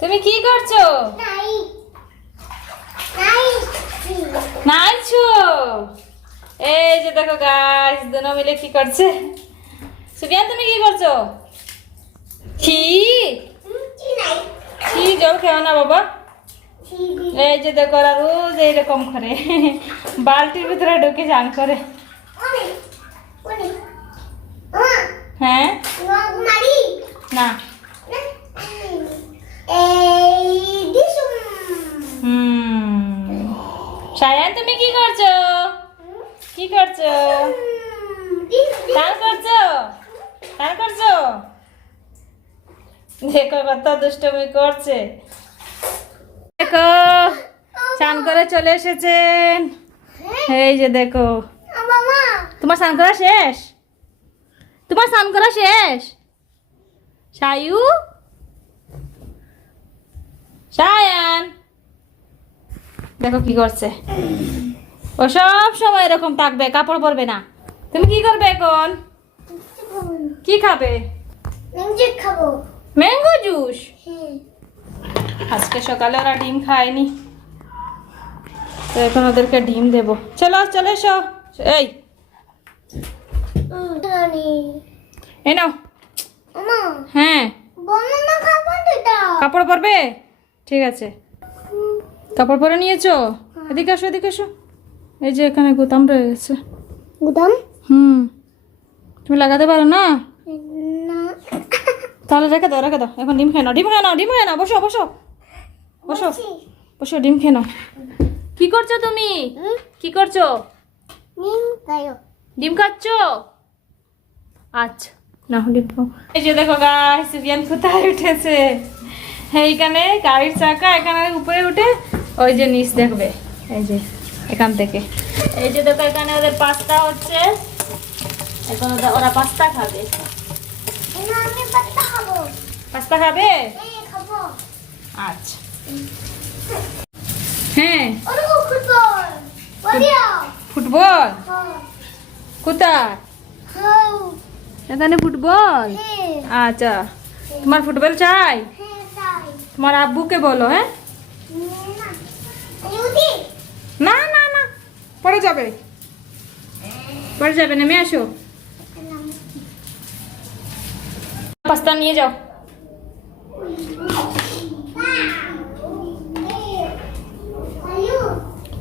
তুমি কি করছো? নাইছো। এই যে দেখো গাইস, দুনো মিলে কি করছে। সুবিয়ান তুমি কি করছো? কি কি জল খেও না বাবা। এই যে দেখো ওরা রোজ এইরকম করে বালতির ভিতরে ঢুকে চান করে। হ্যাঁ না সায়ান তুমি কি করছো? কি করছো? চান করছো? চান করছো? দেখো কত দুষ্টুমি করছে। দেখো চান করে চলে এসেছেন। এই যে দেখো তোমার স্নান করা শেষ? তোমার স্নান করা শেষ? সায়ু, সায়ান দেখো কি করছে। ও সব সময় এরকম থাকবে, কাপড় পরবে না। তুমি কি করবে এখন? কি খাবে? Mango juice. আজকে সকালে ওরা ডিম খায়নি, তো এখন ওদেরকে ডিম দেবো। চলো চলে এসো। এই এই নাও। হ্যাঁ কাপড় পরবে? ঠিক আছে, কাপড় পরে নিয়েছো? এদিকে আসো, এদিকে আসো। এই যে এখানে গুদাম রয়েছে। গুদাম? তুমি লাগাতে পারো না? তাহলে রেখে দাও, রেখে দাও। এখন ডিম খেয়ে নাও, ডিম খেয়ে নাও, ডিম খেয়ে নাও। বসো বসো বসো বসো, ডিম খেয়ে নাও। কি করছো তুমি? কি করছো? ডিম খাচ্ছো? আচ্ছা না, ডিম খাও। এই যে দেখো গাইস, সুফিয়ান কোথায় উঠেছে। এইখানে গাড়ির চাকা এখানে উপরে উঠে ওই যে নিচ দেখবে, এই যে এখান থেকে। এই যে দেখো এখানে ওদের পাস্তা হচ্ছে, এখন ওরা পাস্তা খাবে। পাস্তা খাবে? আচ্ছা হ্যাঁ। ফুটবল কোথায়? এখানে ফুটবল? আচ্ছা, তোমার ফুটবল চাই? তোমার আব্বুকে বলো। হ্যাঁ না না না, পড়ে যাবে, পড়ে যাবে। নেমে আসো, পাস্তা নিয়ে যাও।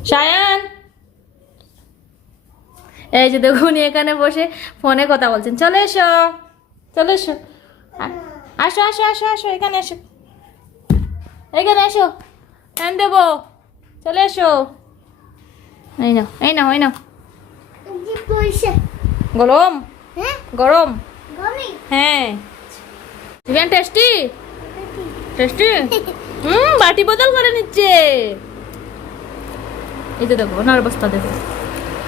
সায়ান এই যে দেখুন এখানে বসে ফোনে কথা বলছেন। চলে এসো, চলে এসো, আসো আসো আসো আসো, এখানে এসো, এখানে এসো, হ্যান্ড দেবো। চলে এসো। এই নাও, এই নাও, এই নাও। গরম গরম? হ্যাঁ। Chicken tasty tasty. বাটি বদল করে নিচ্ছে। এই তো দেখো ওনার অবস্থা দেখো,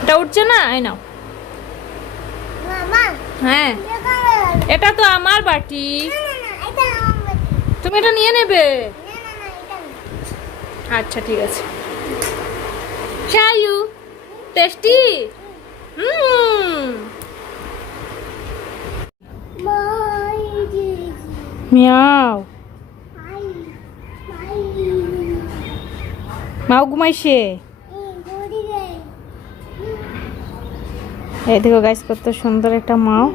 এটা উঠছে না। এই নাও। হ্যাঁ এটা তো আমার বাটি, তুমি এটা নিয়ে নেবে। আচ্ছা ঠিক আছে। সায়ু টেস্টি। মিয়াও। মাও ঘুমাইছে। এই দেখো গাইস, কত সুন্দর একটা মাও।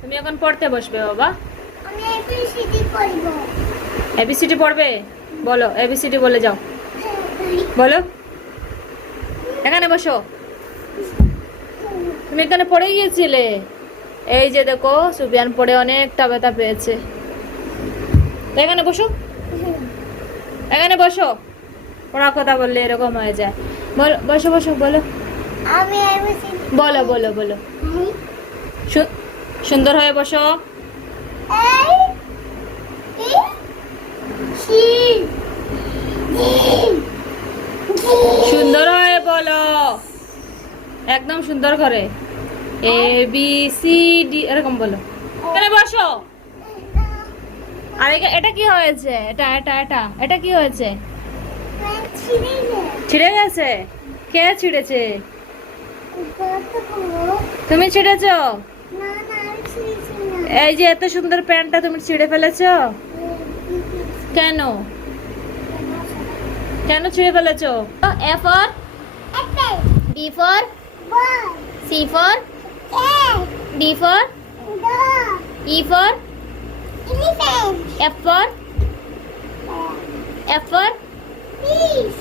তুমি এখন পড়তে বসবে বাবা? এবিসিডি পড়বে? বলো এবিসিডি বলে যাও, বলো। এখানে বসো। তুমি এখানে পড়ে গিয়েছিলে। এই যে দেখো সুবিয়ান পড়ে অনেকটা ব্যথা পেয়েছে। এখানে বসো, এখানে বসো। পড়া কথা বললে এরকম হয়ে যায়। বলো, বসো বসো, বলো। বলো বলো বলো, সুন্দর হয়ে বসো। সুন্দর হয়ে বলো, একদম সুন্দর করে। এ বি সি ডি এরকম বলো। এখানে বসো। আর এটা কি হয়েছে? এটা এটা এটা এটা কি হয়েছে? ছিঁড়ে গেছে? কে ছিঁড়েছে? তুমি ছিঁড়েছো? এই যে এত সুন্দর প্যান্টটা তুমি ছিঁড়ে ফেলেছো কেন? কেন ছিঁড়ে ফেলেছো? A for apple, B for ball, C for cat, D for dog, E for elephant, F for fish,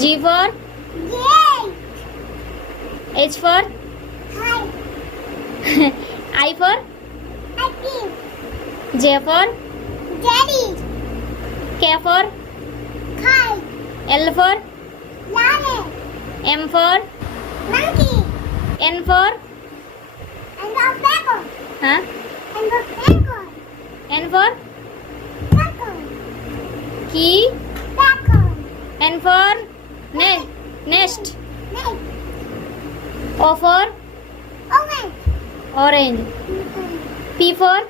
G for gate, H for kite, I for apple, J for jelly, K for kite, L for lion, M for monkey, N for and a dragon, হ্যাঁ and a dragon, N for dragon, কি dragon, N for next snake, O for orange, orange P for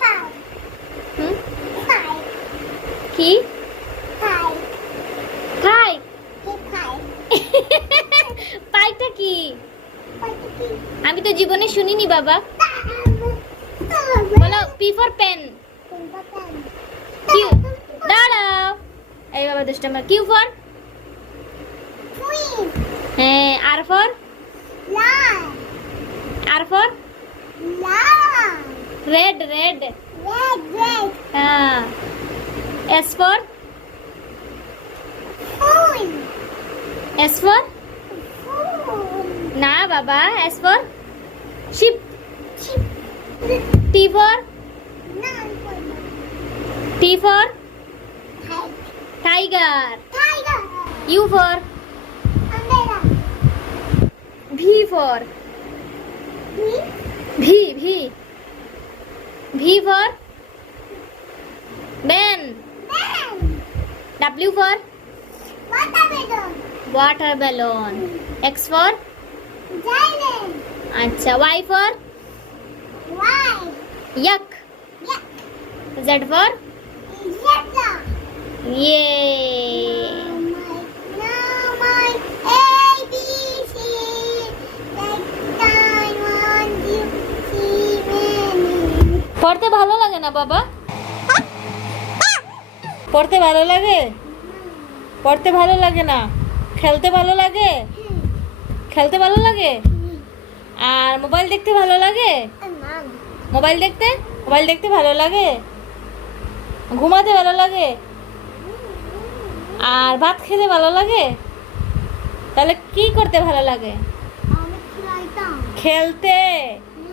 kite, kite, কি kite, খাই kite, পাইটা কি? what the আমি তো জীবনে শুনিনি বাবা। বলো পি ফর পেন কিউ দাঁড়াও এই বাবা দুষ্টামা কিউ ফর Queen, হ্যাঁ R for lion, R for lion, red red, হ্যাঁ S for fool, S for fool, না বাবা S for sheep sheep, T for T for tiger tiger, U for umbrella, V for bee, V V V for van man, W for watermelon, water balloon X for giant, আচ্ছা Y for white, yak yak, Z for zebra, ইয়ে now my A, B, C, like diamond, you see many. পড়তে ভালো লাগে না বাবা? পড়তে ভালো লাগে? পড়তে ভালো লাগে না, খেলতে ভালো লাগে? খেলতে ভালো লাগে? আর মোবাইল দেখতে ভালো লাগে? মোবাইল দেখতে ভালো লাগে? ঘুমাতে ভালো লাগে? আর ভাত খেতে ভালো লাগে? তাহলে কি করতে ভালো লাগে? খেলতে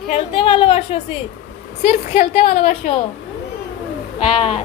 খেলতে ভালোবাসো সির্ফ খেলতে ভালোবাসো। আর